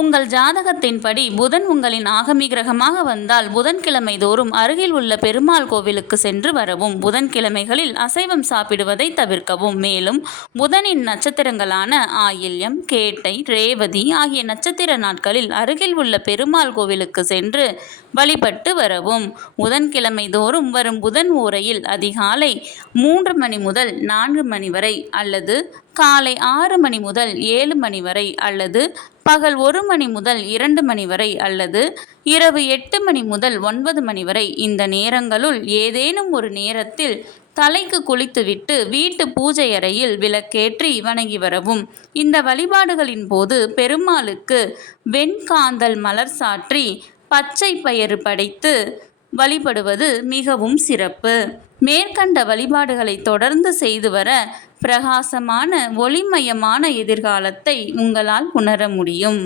உங்கள் ஜாதகத்தின்படி புதன் உங்களின் ஆகமி கிரகமாக வந்தால் புதன்கிழமை தோறும் அருகில் உள்ள பெருமாள் கோவிலுக்கு சென்று வரவும். புதன்கிழமைகளில் அசைவம் சாப்பிடுவதை தவிர்க்கவும். மேலும் புதனின் நட்சத்திரங்களான ஆயில்யம், கேட்டை, ரேவதி ஆகிய நட்சத்திர நாட்களில் அருகில் உள்ள பெருமாள் கோவிலுக்கு சென்று வழிபட்டு வரவும். புதன்கிழமை தோறும் வரும் புதன் ஓரையில் அதிகாலை 3 மணி முதல் 4 மணி வரை அல்லது காலை 6 மணி முதல் 7 மணி வரை அல்லது பகல் 1 மணி முதல் 2 மணி வரை அல்லது இரவு 8 மணி முதல் 9 மணி வரை இந்த நேரங்களுள் ஏதேனும் ஒரு நேரத்தில் தலைக்கு குளித்துவிட்டு வீட்டு பூஜை அறையில் விளக்கேற்றி வணங்கி வரவும். இந்த வழிபாடுகளின் போது பெருமாளுக்கு வெண்காந்தல் மலர் சாற்றி பச்சை பயிறு படைத்து வழிபடுவது மிகவும் சிறப்பு. மேற்கண்ட வழிபாடுகளை தொடர்ந்து செய்து வர பிரகாசமான ஒளிமயமான எதிர்காலத்தை உங்களால் உணர முடியும்.